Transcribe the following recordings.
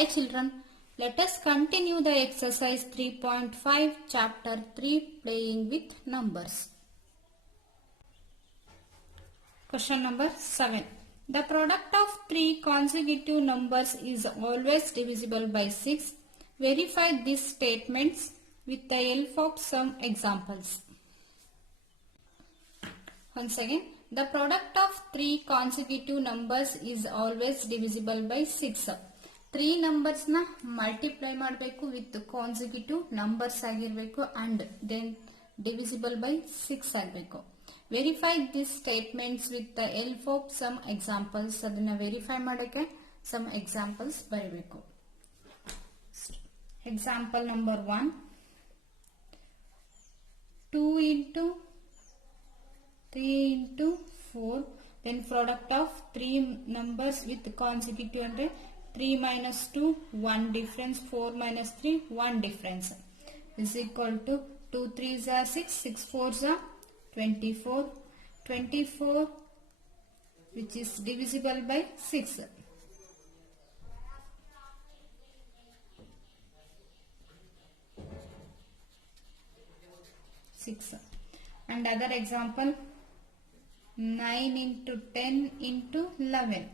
Hi children, let us continue the exercise 3.5 chapter 3 playing with numbers. Question number 7. The product of three consecutive numbers is always divisible by 6. Verify these statements with the help of some examples. Once again, the product of three consecutive numbers is always divisible by 6. 3 numbers na multiply ಮಾಡಬೇಕು with consecutive numbers ಆಗಿರಬೇಕು and then divisible by 6 ಆಗಬೇಕು. Verify these statements with the help of some examples. ಅದನ್ನ verify ಮಾಡಕ್ಕೆ some examples ಬರೀಬೇಕು. Example number 1. 2 into 3 into 4, then product of 3 numbers with consecutive and 3 minus 2, 1 difference, 4 minus 3, 1 difference is equal to 2 3s are 6, 6 4s are 24, 24 which is divisible by 6. And other example, 9 into 10 into 11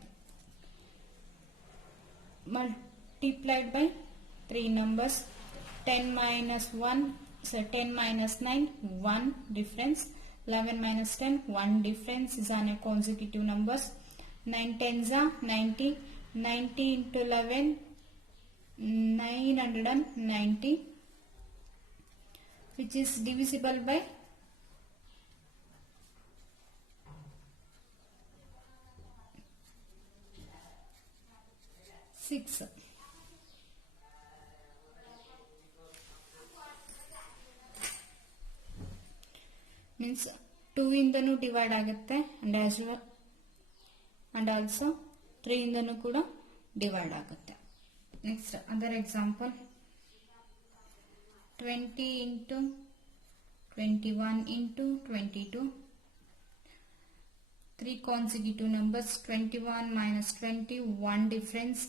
multiplied by 3 numbers. 10 minus 1, so 10 minus 9, 1 difference. 11 minus 10, 1 difference is on a consecutive numbers. 9 tens are 90, 90 into 11, 990 which is divisible by 6. Means 2 ಇಂದನೂ divide ಆಗುತ್ತೆ and as well and also 3 ಇಂದನೂ ಕೂಡ divide ಆಗುತ್ತೆ. Next other example, 20 into 21 into 22, 3 consecutive numbers. 21 minus 20, 1 difference.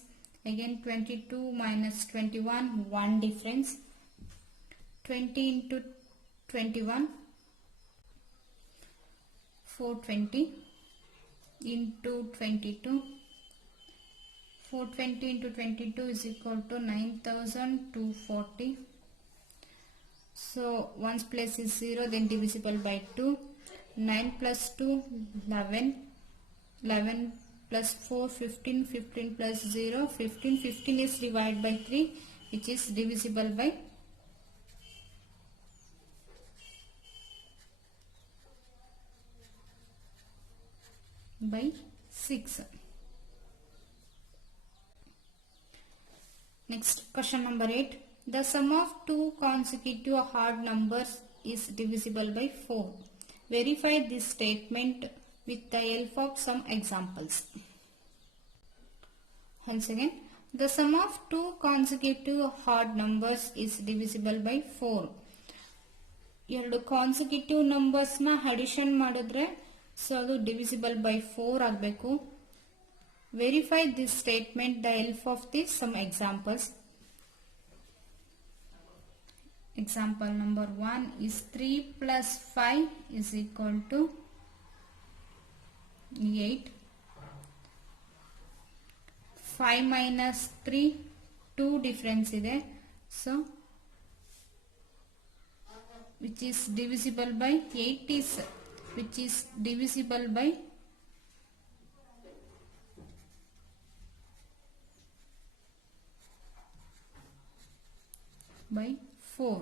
Again 22 minus 21, 1 difference. 20 into 21, 420 into 22. 420 into 22 is equal to 9240. So one's place is 0, then divisible by 2. 9 plus 2, 11. 11 plus 4, 15. 15 plus 0, 15. 15 is divided by 3, which is divisible by 6. Next question number 8. The sum of two consecutive odd numbers is divisible by 4. Verify this statement with the help of some examples. Once again, the sum of two consecutive odd numbers is divisible by 4. ಎರಡು consecutive ನಂಬರ್ಸ್ನ addition ಮಾಡಿದ್ರೆ so ಅದು divisible by 4 ಆಗಬೇಕು. Verify this statement the help of this sum examples. Example number 1 is 3 plus 5 is equal to 8. 5 minus 3, 2 difference ide. So, which is divisible by 8 is which is divisible by 4.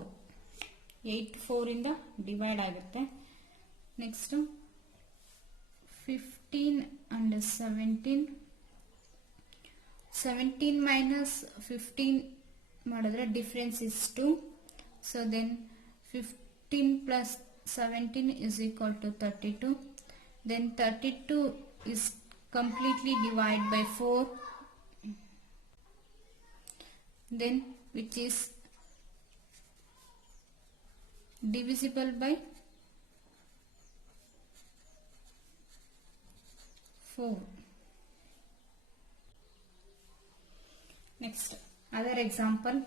8 4 ಇಂದ divide ಆಗುತ್ತೆ. Next 15 and 17. 17 minus 15 ಮಾಡಿದ್ರೆ difference is 2. So then 15 plus 17 is equal to 32. Then 32 is completely divided by 4. Then which is divisible by 4. Next Other example,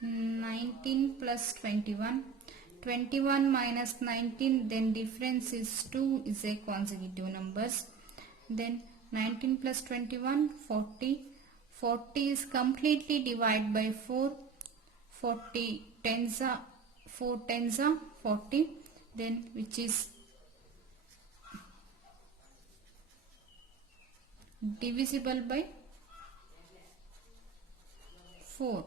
19 plus 21. 21 minus 19, then difference is 2, is a consecutive numbers. Then 19 plus 21, 40. 40 is completely divided by 4. 40 tens are 4 tens are 40. Then which is divisible by 4.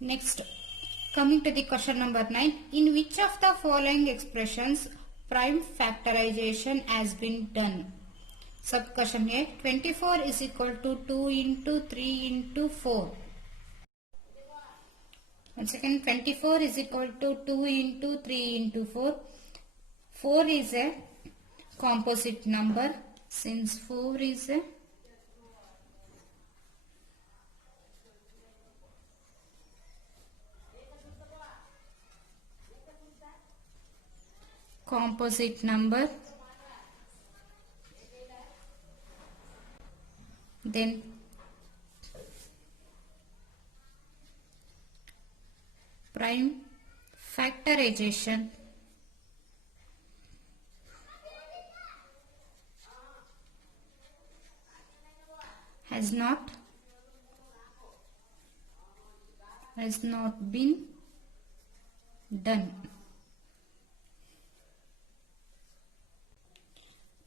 Next, coming to the question number 9. In which of the following expressions prime factorization has been done? Sub question A. 24 is equal to 2 into 3 into 4. And second, 24 is equal to 2 into 3 into 4. 4 is a composite number. Since 4 is a composite number, then prime factorization has not been done.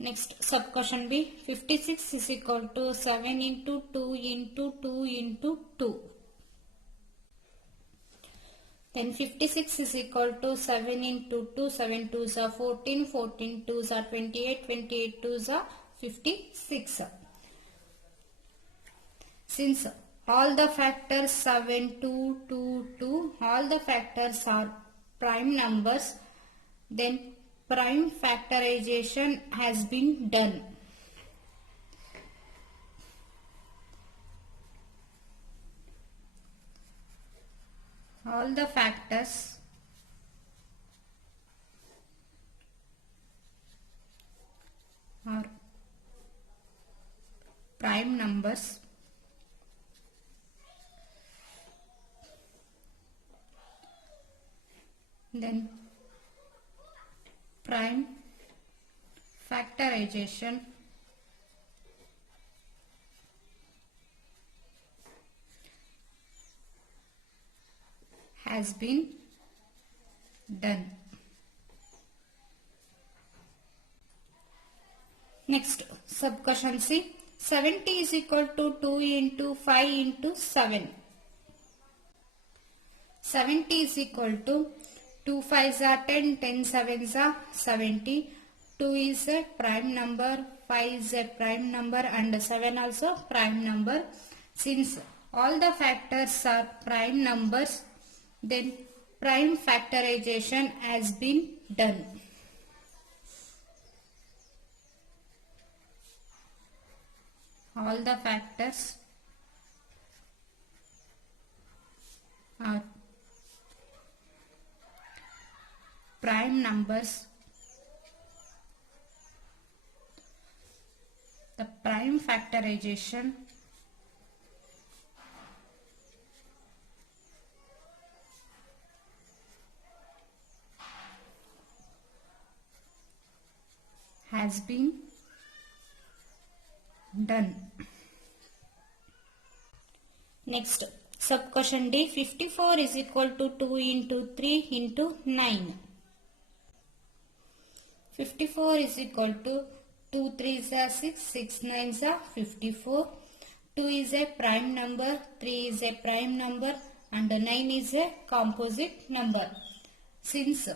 Next, sub question B. 56 is equal to 7 into 2 into 2 into 2. Then 56 is equal to 7 into 2, 7 2s are 14, 14 2s are 28, 28 2s are 56. Since all the factors 7, 2, 2, 2, all the factors are prime numbers, then prime factorization has been done. All the factors are prime numbers, then prime factorization has been done. Next, sub question C. 70 is equal to 2 into 5 into 7. 70 is equal to 2 5s are 10, 10 7s are 70. 2 is a prime number, 5 is a prime number and 7 also prime number. Since all the factors are prime numbers, then prime factorization has been done. All the factors are prime numbers. The prime factorization has been done. Next, sub question D. 54 is equal to 2 into 3 into 9. 54 is equal to 2 3s are 6, 6 9s are 54. 2 is a prime number, 3 is a prime number and 9 is a composite number. Since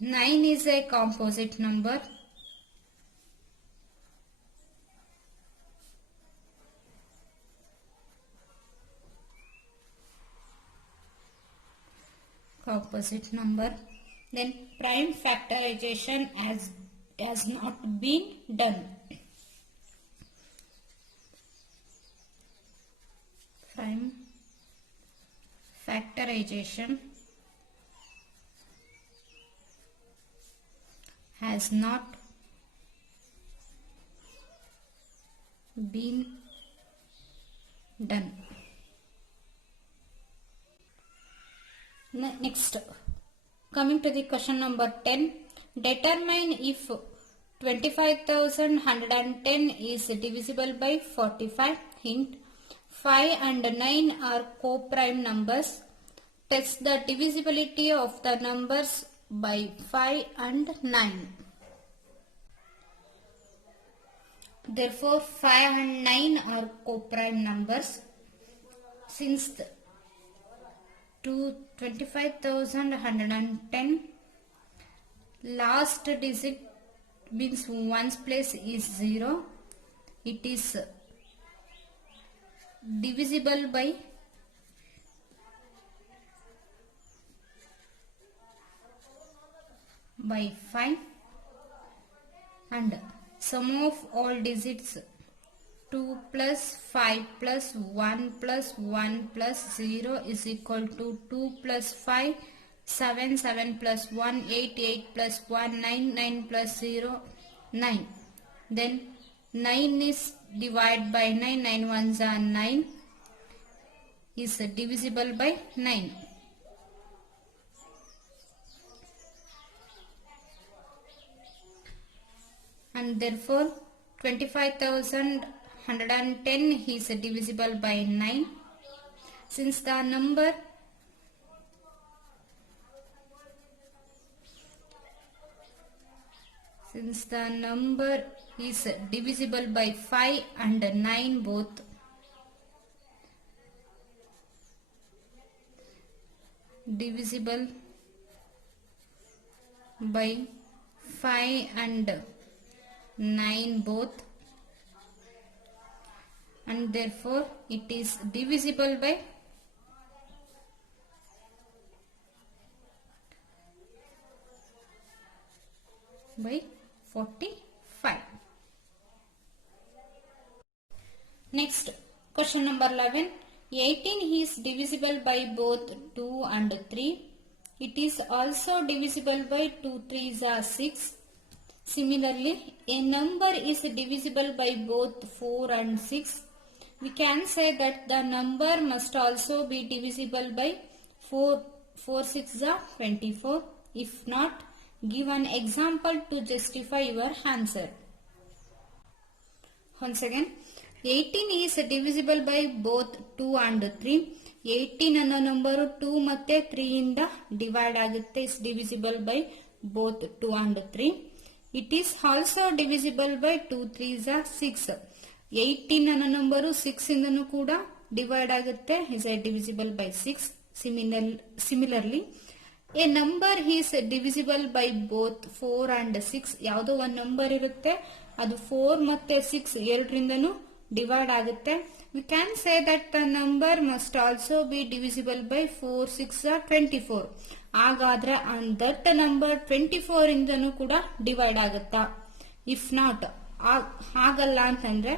9 is a composite number, then prime factorization has not been done. Prime factorization has not been Done. Next, coming to the question number 10. Determine if 25,110 is divisible by 45. Hint: 5 and 9 are co-prime numbers. Test the divisibility of the numbers by 5 and 9. Therefore, 5 and 9 are co-prime numbers. Since 25,110 last digit means ones place is 0, it is divisible by 5, and sum of all digits 2 plus 5 plus 1 plus 1 plus 0 is equal to 2 plus 5, 7, 7 plus 1, 8, 8 plus 1, 9, 9 plus 0, 9. Then 9 is divided by 9, 9 ones are 9, is divisible by 9. And therefore 25,110 is divisible by 9. Since the number is divisible by 5 and 9 both, divisible by 5 and 9 both, and therefore it is divisible by 45. Next, question number 11. 18 is divisible by both 2 and 3. It is also divisible by 2 3s are 6. Similarly, a number is divisible by both 4 and 6. We can say that the number must also be divisible by 4. 4 6 are 24. If not, give an example to justify your answer. Once again, 18 is divisible by both 2 and 3. 18 ಅನ್ನೋ number 2 ಮತ್ತೆ 3 ಇಂದ divide ಆಗುತ್ತೆ. is divisible by both 2 and 3. It is also divisible by 2 3s are 6. 18 ಅನ್ನೋ number 6 ಇಂದನೂ ಕೂಡ divide ಆಗುತ್ತೆ. is divisible by 6. Similarly, a number is divisible by both 4 and 6. ಯಾವುದೋ ಒಂದು number ಇರುತ್ತೆ, ಅದು 4 ಮತ್ತೆ 6 ಎರಡರಿಂದನೂ ಡಿವೈಡ್ ಆಗುತ್ತೆ. We can say that the number must also be divisible by 4 6 are 24. ಹಾಗಾದ್ರೆ that number 24 ಇಂದನೂ ಕೂಡ ಡಿವೈಡ್ ಆಗುತ್ತಾ? If not, ಆಗಲ್ಲ ಅಂತಂದ್ರೆ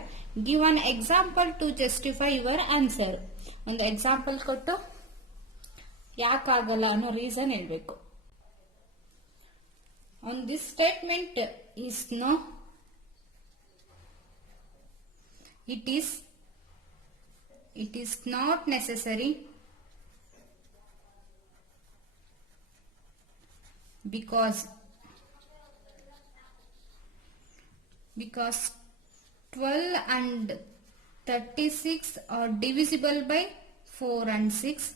give an example to justify your answer. ಒಂದು ಎಕ್ಸಾಂಪಲ್ ಕೊಟ್ಟು ಯಾಕಾಗಲ್ಲ ಅನ್ನೋ ರೀಸನ್ ಹೇಳ್ಬೇಕು. On this statement is no, it is not necessary because 12 and 36 are divisible by 4 and 6.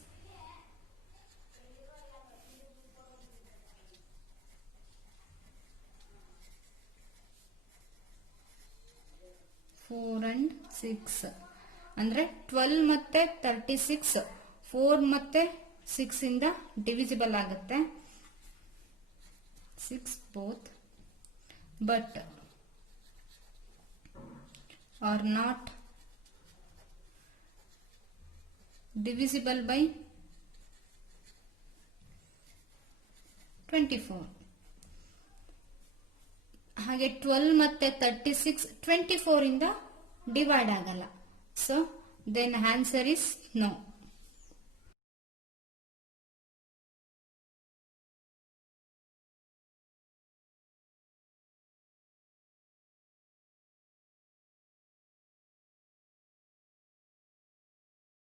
4 and 6 ಅಂದ್ರೆ 12 ಮತ್ತೆ 36 4 ಮತ್ತೆ 6 ಇಂದ ಡಿವಿಸಿಬಲ್ ಆಗುತ್ತೆ. 6 both but are not divisible by 24. ಹಾಗೆ 12 ಮತ್ತೆ 36 24 ಇಂದ ಡಿವೈಡ್ ಆಗಲ್ಲ. So then answer is no.